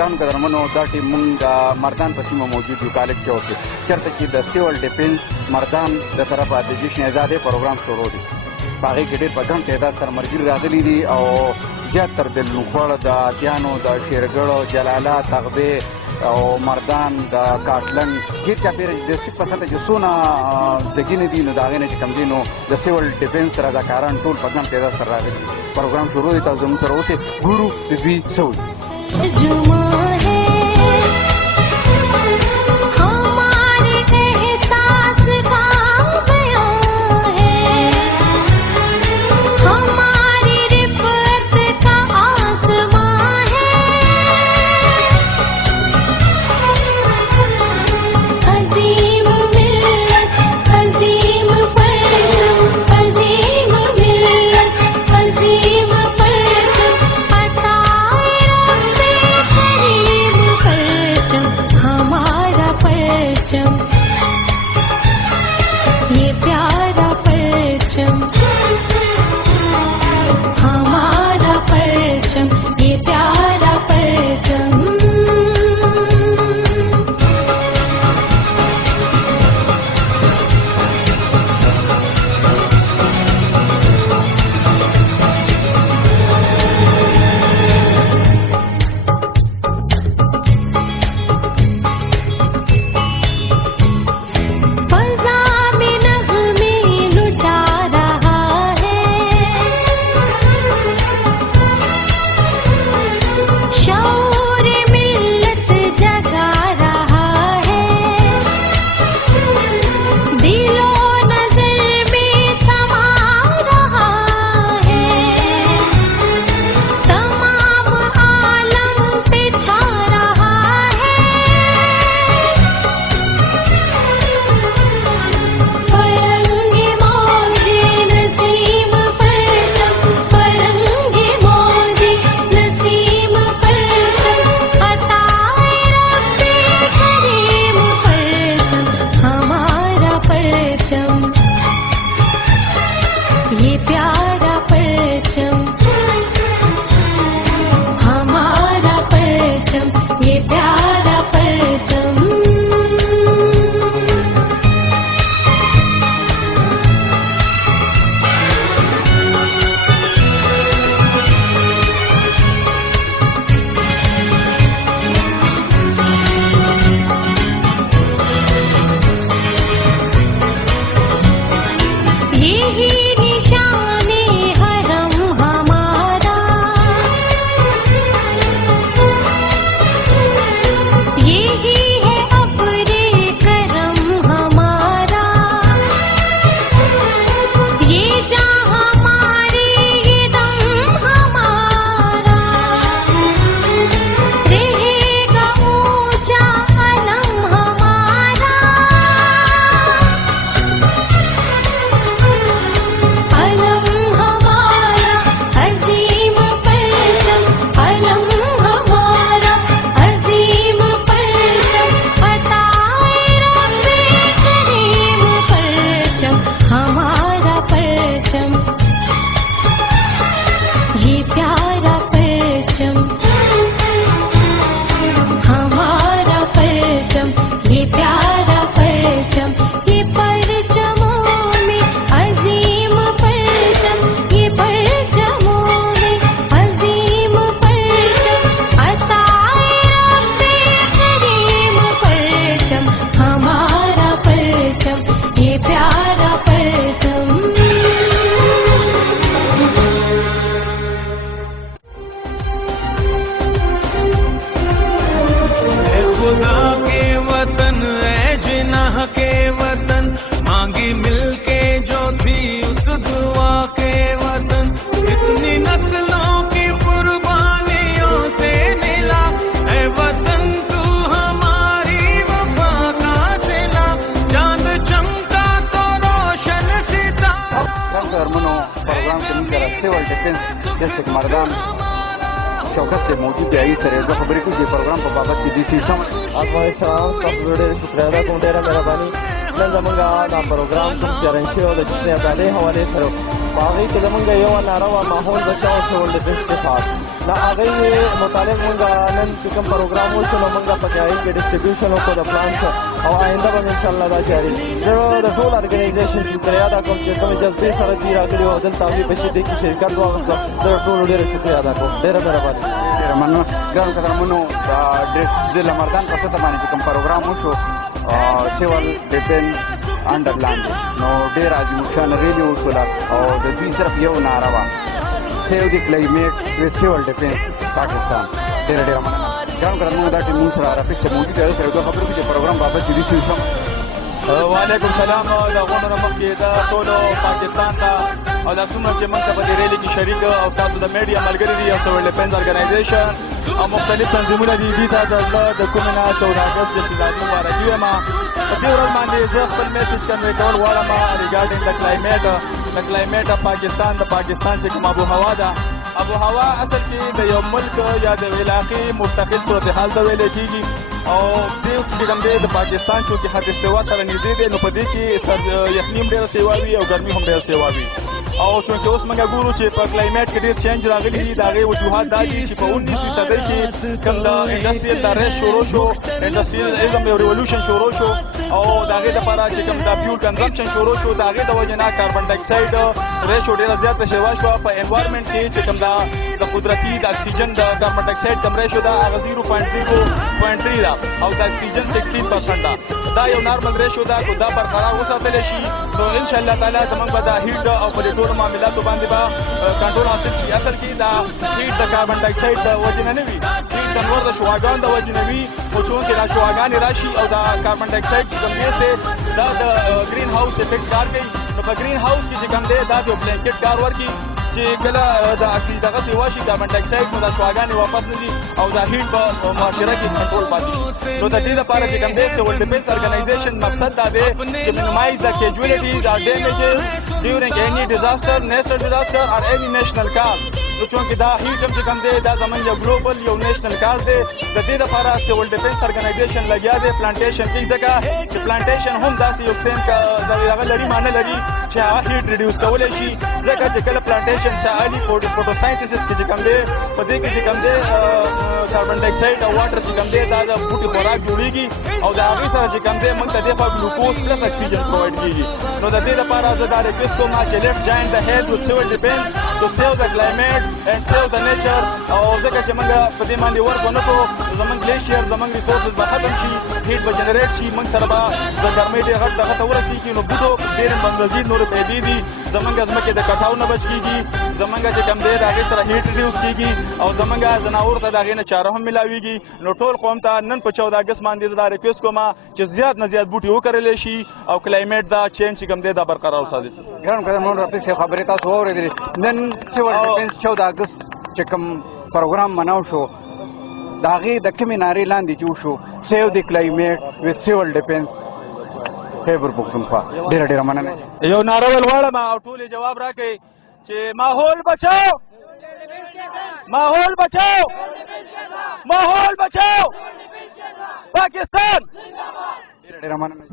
ګران قدرمنو دا ټیم مونږ د مردان په سیمه موجود یو کالج چوک کې چېرته چې د سیول ډیفینس مردان د طرفه د جشن ازادۍ پروګرام شروع دی. په هغې کې ډېر په ګڼ تعداد سره ملګري راغلي دي او زیات تر د لوخوړ د اتیانو د شیرګړو جلاله تغبې او مردان د کاټلن ډېر چاپېره د سیک په سطحه چې څونه ځګینې دي نو د هغې نه چې کوم دي نو د سیول ډیفینس رضاکاران ټول په ګڼ تعداد سره راغلي. پروګرام شروع دی. تاسو زموږ سره اوسئ ګورو د دوی څه وایي. Civil defence district Mardan शौकत से मौजूद है। इस तरह जो खबरें कुछ प्रोग्राम पर बाबत की दी शुक्रिया मेहरबानी प्रोग्राम हवाले په هغې کې زمونږ یوه ناره وه ماحول بچاو سیول ډیفنس کے ساتھ د هغې متعلق مونږ نن چې کوم پروګرام وشو نو مونږ پکې هغې کې ډسټریبیوشن وکړو د پلانټس او آینده به انشاءالله دا جاري زه د ټول ارګنایزیشن شکریه ادا کوم چې کومې جذبې سره دې راغلي وو دلته هغوی په دې کې شرکت واخیسته زه د ټولو ډېره شکریه ادا کوم ډېره مهرباني ډېره مننه ګرانو قدرمنو د لمردان په سطح باندې چې کوم پروګرام وشو سیول ډیفنس انډر لاندې نو ډېر عظیم الشان ریلي وشوله او د دوی صرف یو ناره وه سیو دی کلایمیټ ویز سیول ډیفنس پاکستان ډېره ډېره مننه ګرانو قدرمنو دا ټیم موږ سره رافیق صاحب موجود دی هغه سره دوه خبرې وکړو چې پروګرام بابت چې ریسیو شم وعلیکم سلام د غونډو نه مخکې د ټولو پاکستان ته او دا څومره چې موږ ته په دې ریلي کې شریک او تاسو د میډیا ملګري دي او سیول ډیفنس ارګنایزیشن او مختلف تنظیمونه دي دې ته د زړه د کومې نه 14 اګست د استعداد مبارکي وایم په دې ورځ باندې زه خپل میسج کنوې کول غواړم ریګارډینګ د کلایمیټ پاکستان د پاکستان چې کوم آب و هوا ده آب و هوا اصل کې د یو ملک یا د علاقې مستقل صورتحال ته ویلی کېږي او دې چې کوم دی د پاکستان چې حد استوا سره نږدې دی نو په دې کې یخني هم ډېره سیوا وي او ګرمي هم ډېره سیوا وي او چونکې اوس موږ ګورو چې په کلایمیټ کې ډېر چینج راغلی دي د هغې وجوهات دا دي چې په 19 صدۍ کې کوم د انډسټریل دا ریس شروع شو انډسټریالیزم یو ریولوشن شروع شو او د هغې دپاره چې کوم دا فیول کنزمپشن شروع شو د هغې د وجې نه کاربن ډای اکساید ریشو ډېره زیاته شوه شوه په انوایرمنټ کې چې کوم دا د قدرتي د اکسیجن د کاربن ډای اکساید کوم ریشو ده هغه 0.3 ده او د اکسیجن 16% ده دا یو نارمل ریشو ده خو دا برقرار وساتلی شي نو انشاءالله تعالی زموږ به دا هیټ او په دې ټولو معاملاتو باندې به کنټرول حاصل شي اصل کې دا هیټ د کاربن ډای اکساید د وجې نه وي هیټ د نور د شعاګانو د وجې نه وي خو چونکې دا شعاګانې راشي او دا کاربن ډای اکساید چې کوم دی دا د ګرین هاوس افیکټ کار کوي نو په ګرین هاوس کې چې کوم دی دا د یو بلینکټ کار ورکړي چې کله د اکسیجن دغه سی واشي کاربن ډای اکساید نو دا شعاګانې واپس نه ځي او دا هیټ په معاشره کې کنټرول پاتې شي نو د دې لپاره چې کوم دی سیول ډیفنس ارګنایزیشن مقصد دا دی چې minimize the casualties or damages during any disaster, natural disaster or any national cause نو چونکې دا هیټ هم چې کوم دی دا زموږ یو ګلوبل یو نیشنل کاز دی د دې لپاره سیول ډیفنس ارګنایزیشن لګیا دی پلانټیشن کې ځکه چې پلانټیشن هم داسې یو سیم د هغه لري معنی لري چې هغه هیټ ریډیوس کولی شي ځکه چې کله پلانټیشن ته الي فوټوساینتسس کې چې کوم دی په دې کې چې کوم دی کاربن ډای اکساید او واټر چې کوم دی دا د بوټي خوراک جوړېږي او د هغې سره چې کوم دی موږ ته دې په ګلوکوز پلس اکسیجن پرووایډ کېږي نو د دې لپاره زه دا ریکویسټ کوم چې لیټس جاین د هیډ وذ سیول ډیفنس ټو سیو د کلایمیټ and save the nature او ځکه چې موږ په دې باندې ورک ونه کړو زموږ ګلیشیر زموږ ریسورسز به ختم شي هیټ به جنریټ شي موږ سره به د ګرمۍ ډېر غټ دغه ته ورسېږي نو بوټو ډېرې بندوزي نورې پیدې دي زموږ ځمکې د کټاو نه بچ کېږي زموږ چې کوم دی د هغې سره هیټ ریډیوس کېږي او زموږ ځناور ته د هغې نه چاره هم میلاویږي نو ټول قوم ته نن په 14 اګست باندې زه دا ریکویسټ کوم چې زیات نه زیات بوټي وکرلی شي او کلایمیټ دا چینج چې کوم دی دا برقرار وساتي ګرانو قدرمنو رفیق صاحب خبرې تاسو واورېدلې نن سیول ډیفنس 14 اګست چې کوم پروګرام مناو شو د هغې د کومې نارې لاندې چې وشو سیو دی کلایمیټ وذ سیول ډیفنس خیبر پښتونخوا ډېره ډېره مننه یو ناره ول غواړم او ټول جواب راکړئ چې ماحول بچاو ماحول بچاو ماحول بچاو پاکستان ډېره ډېره مننه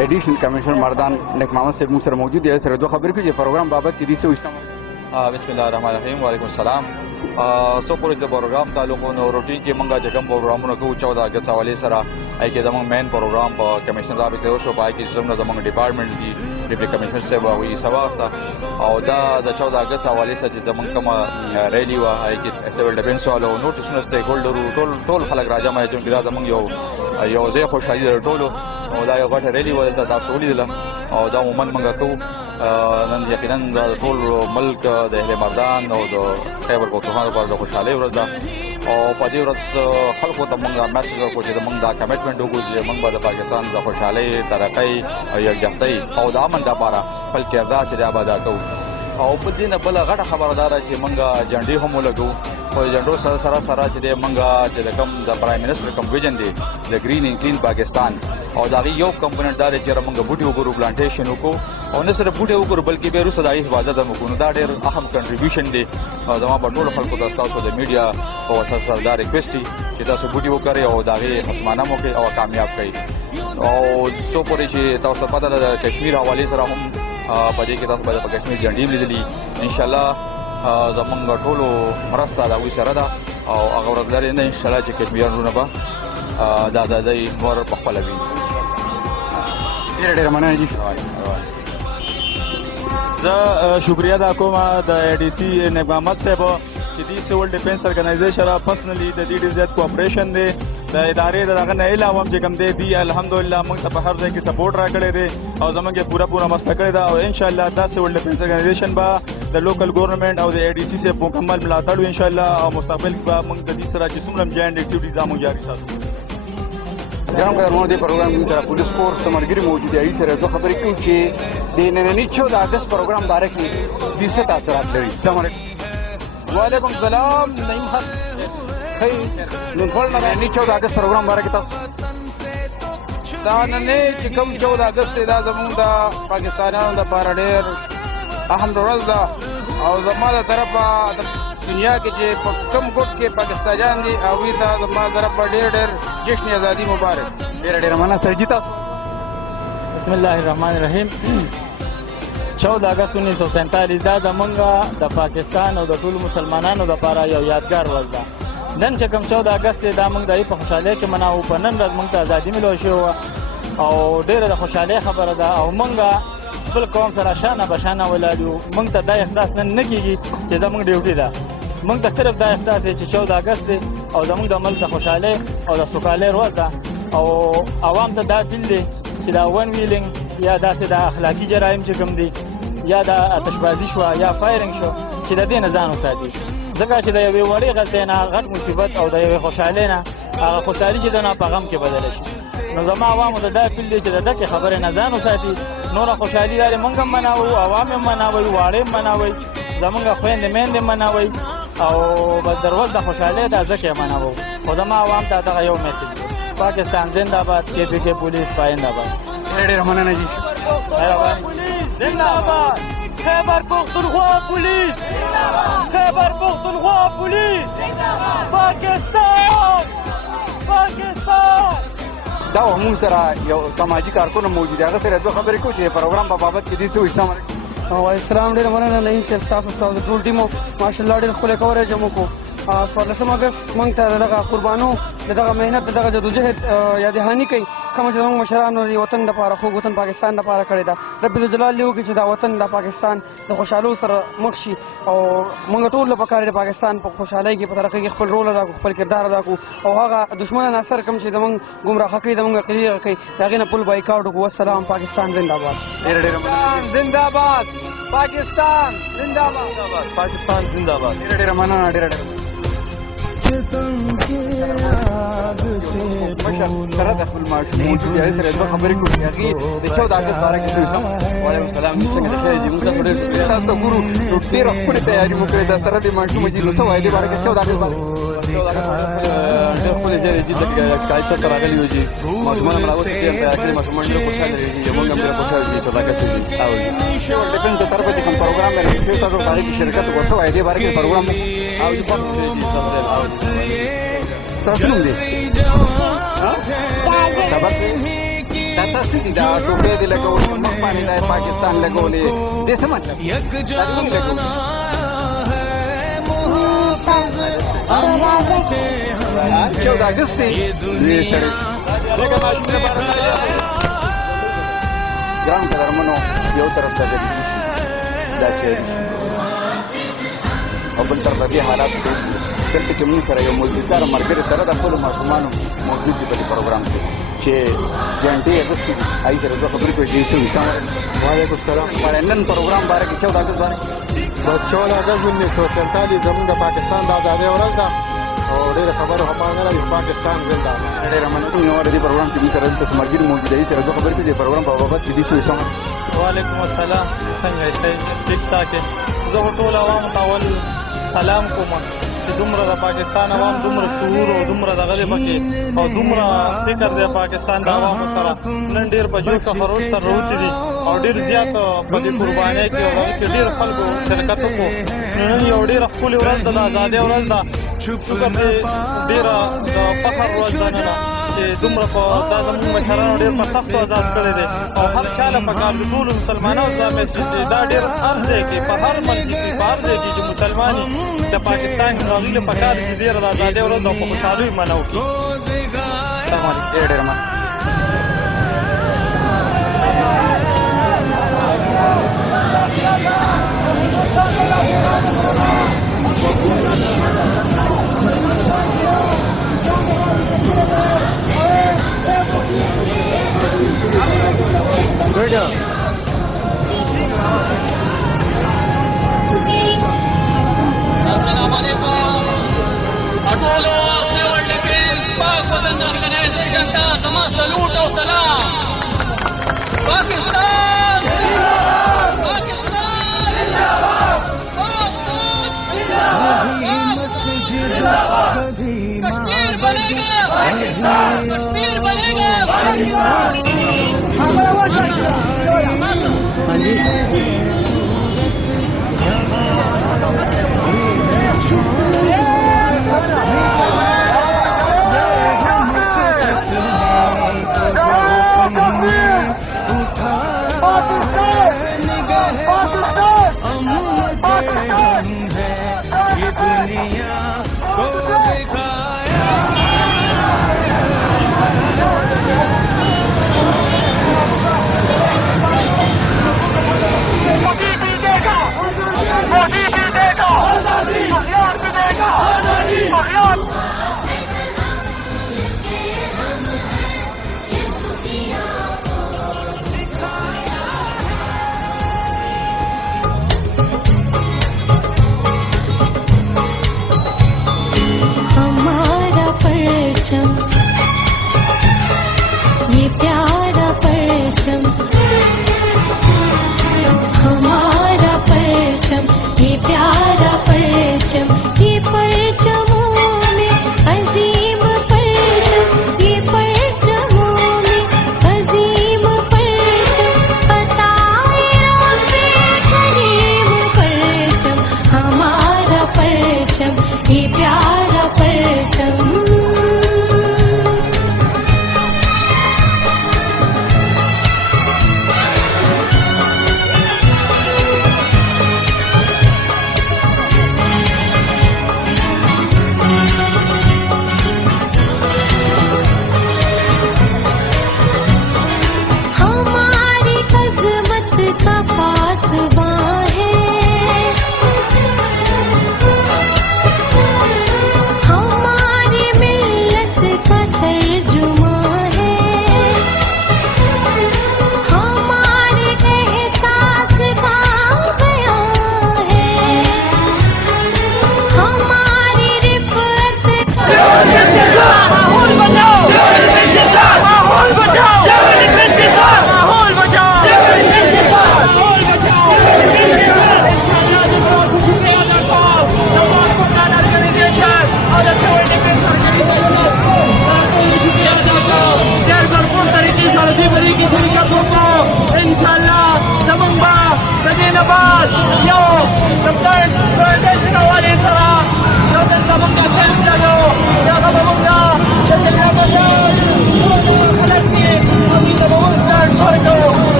ایډیشن کمشنر مردان نیک محمد صاحب موږ سره موجود دی سره دوه خبرې کوي چې پروګرام بابت کې دې څه وشته بسم الله الرحمن الرحیم وعلیکم السلام سو پورې د پروګرام تعلق نو روټین کې موږ چې کوم پروګرامونه کوو 14 اګست حواله سره ای کې زموږ مین پروګرام په کمیشن رابطه وشو پای کې زموږ ډپارټمنټ دي ډیپټي کمیشنر صاحب وی سواخته او دا د 14 اګست حواله سره چې زموږ کوم ریلی و ای کې سیول ډیفنس والو نوټیسونه سټیک هولډر ټول خلک راځي چې دا زموږ یو ځای خوشحالي ټولو او دا یو غټه ریلی و تاسو ولیدل او دا عموما موږ کوو نن یقینا د ټول ملک د اهل مردان او د خیبر پښتونخوا لپاره د خوشحالۍ ورځ ده او په دې ورځ خلکو ته موږ میسج ورکړو چې موږ دا کمیټمنټ وکړو چې موږ به د پاکستان د خوشحالۍ ترقۍ او یکجهتۍ او د امن لپاره خپل کردار چې دی ادا کوو او په دې نه بله غټه خبرداره چې موږ جنډې هم ولګو خو جنډو سره چې دی موږ چې د کوم د پرایم منسټر کوم ویژن دی د ګرین اینډ کلین پاکستان او د هغې یو کمپوننټ دا دی چې موږ بوټي وکړو پلانټیشن وکړو او نه صرف بوټي وکړو بلکې بیا وروسته د هغې حفاظت هم وکړو نو دا ډېر اهم کنټریبیوشن دی زما په ټولو خلکو ته ستاسو د میډیا په واسطه سره دا ریکویسټ دی چې تاسو بوټي وکړئ او د هغې خصمانه هم وکړئ او کامیاب کړئ او څو پورې چې تاسو ته پته ده د کشمیر حوالې سره هم په دې کې تاسو به په کشمیر جنډې لیدلې ان شاء الله زمونږ ټولو مرسته د هغوی سره ده او هغه ورځ لرې نه ان شاء الله چې کشمیریانو به د ازادۍ نور په خپله وي. ډېره ډېره مننه جي. زه شکریه ادا کوم د ADC نګ محمد صاحب چې دې سیول ډیفنس ارګنایزیشن را پرسنلی د دې ډېر زیات کوآپریشن دی د ادارې د هغه نه علاوه هم چې کوم دی الحمدلله موږ ته په هر ځای کې سپورټ راکړی دی او زموږ یې پوره مرسته کړې ده او ان شاء الله دا سیول ډیفنس ارګنایزیشن به د لوکل ګورنمنټ او د ADC صاحب مکمل ملاتړ ان شاء الله او مستقبل کې به موږ د دې سره چې څومره جاینټ اکټیویټیز موږ جاري ساتو. جناب قدرمنو دې پروګرام کې سره پولیس فورس ملګري موجود دي سره زه خبرې کوم چې د نننی 14 اگست پروګرام باره کې د څه تاثیرات لري. السلام علیکم. وعلیکم السلام. نعیم حق خیر نن ټول نننی 14 اگست پروګرام باره کې تاسو دا نننی چې کوم 14 اگست دا زموږ د پاکستانیانو لپاره ډېر اهم ورځ ده او زما د طرفه دنیا کې چې په کم ګوټ کې پاکستانیان دي هغوی ته زما طرفه ډېر جشن ازادي مبارک. ډېره مننه سرجي تاسو. بسم الله الرحمن الرحیم. 14 اگست 1947 دا زموږ د پاکستان او د ټولو مسلمانانو لپاره یو یادګار ورځ ده. نن چې کوم 14 اگست دا موږ د په خوشحالۍ کې مناوو. په نن ورځ موږ ته ازادي ملو شوې وه او ډېره د خوشحالۍ خبره ده او موږ خپل قوم سره شانه بشانه ولاړ یو. موږ ته دا احساس نن نه کېږي چې زموږ ډیوټي ده. موږ ته صرف دا احساس دی چې 14 اگست دی او زموږ د ملک د خوشحالۍ او د سوکالۍ ورځ ده او عوام ته دا فیل دی چې دا ون ویلینګ یا داسې د اخلاقي جرایم چې کوم دي یا د آتشبازي شوه یا فایرنګ شو چې د دې نه ځان وساتي. ځکه چې د یوې وړې غلطۍ نه غټ مصیبت او د یوې خوشحالۍ نه هغه خوشحالي چې ده نه په غم کې بدله شي. نو زما عوامو ته دا فیل دی چې د دقې خبرې نه ځان وساتي. نوره خوشحالي دا موږ هم مناوو، عوام هم مناوئ، واړه هم مناوئ، زموږ خویندې میندې مناوئ او بس د ورځ د خوشحالۍ دا ځکه یې مناوو. خو زما عوام ته دغه یو میسج دی: پاکستان زنده باد، KPK پولیس پاینده باد. ډېره مننه جي. زنده باد. خیبر پختونخوا پولیس، خیبر پختونخوا پولیس، پاکستان پاکستان. دا موږ سره یو سماجي کارکون موجود دی هغه سره دوه خبرې کوو چې د پروګرام په بابت کې دې څه وایي. السلام علیکم. اسلام ډېر مننه نعیم صاحب تاسو د ټول ټیمو ماشاءالله ډېر ښکلی کوریج مو کو. 14 اگست موږ ته دغه قربانو دغه مهنت دغه جدوجهد یادهاني کوي کومه چې موږ مشرانو د وطن لپاره خوږ وطن پاکستان لپاره کړې ده. رب جلال دې وکړي چې دا وطن د پاکستان د خوشحالو سره مخ شي او موږ ټول له پکار د پاکستان په خوشحالۍ کې په ترقۍ کې خپل رول ادا کړو، خپل کردار ادا کړو او هغه دشمنان اثر کوم چې زموږ ګمراه کوي زموږ عقیدې کوي د هغې نه پل بایکاټ وکړو. والسلام. پاکستان زنده باد. ډېره مننه. زنده باد پاکستان زنده باد. پاکستان زنده باد. ډېره مننه. ډېره سره د خپل ماشوم موجود دی سره دوه خبرې کوو چې هغې د 14 اگست باره کې څه وایي. وعلیکم السلام. جي څنګه د خیر جي موږ تاسو ډېر تاسو ته ګورو نو ډېره ښکلې تیاري مو کړې ده سره د ماشوم جي نو څه وایي دې باره کې 14 اگست باره ډېر ښکلی ځای دی جي لکه کالچر ته راغلي یو جي ماشومان هم راوستي دي کلي ماشومان ډېر خوشحاله دي جي موږ هم ډېر خوشحاله دي 14 اگست جي او سیول ډیفنس د طرفه چې کوم پروګرام دی تاسو په هغې کې شرکت وکړو څه وایي دې باره کې پروګرام او جي تاسو نوم دی خبر دا تاسو دي دا ټوپۍ دې لګولې مخ باندې دا پاکستان لګولې دې څه مطلب دا څه لګولې 14 اگست دی سړی ګران قدرمنو یو طرف ته دا چې او بل طرف دې حالات دلته چې موږ سره یو موجودګار ملګري سره د خپلو ماشومانو موجود دي په دې پروګرام کې چې جنټې اګست دي هغې سره دوه خبرې کوي. وعلیکم السلام. نن پروګرام باره کې 14 اگست باره بس 14 اگست 1947 زموږ د پاکستان د ازادۍ ورځ ده او ډېره خبره خو پانګه لري پاکستان زنده باد. ډېره مننه. یو د دې پروګرام کې موږ سره دلته ملګري موجود دي سره دوه خبرې کوي د پروګرام په بابت کې دې څه وایي. وعلیکم السلام. څنګه یې ټیک ټاک یې. زه خو ټول عوامو ته اول سلام کوم چې دومره د پاکستان عوام دومره شعور او دومره دغه دی پکې او دومره فکر دی پاکستان د عوامو سره نن ډېر په جوش او خروش سره راوتي دي او ډېر زیات په دې قربانۍ کې او هغې کې ډېر خلکو شرکت وکړو. نن یو ډېره ښکلې ورځ ده، د ازادۍ ورځ ده. شکر دی ډېره د فخر ورځ ده نن چې چې دومره په دا زموږ مشرانو ډېر په سختو آزاد کړی دی او هر چا له پکار د ټولو مسلمانانو ته میسج دی دا ډېر هر ځای کې په هر ملک کې په هر ځای کې چې مسلمان د پاکستان هغوی له پکار دي چې ډېره د ازادۍ ورځ او په خوشحالۍ منع وکړي. ډېر مننه. السلام علیکم ټولو سیول ډیفنس پاک وطن ارګنایزیشن ته زما سلوټ او سلام. پاکستان پاکستان کشمیر بنےگا کشمیر بنےگا. ये दुनिया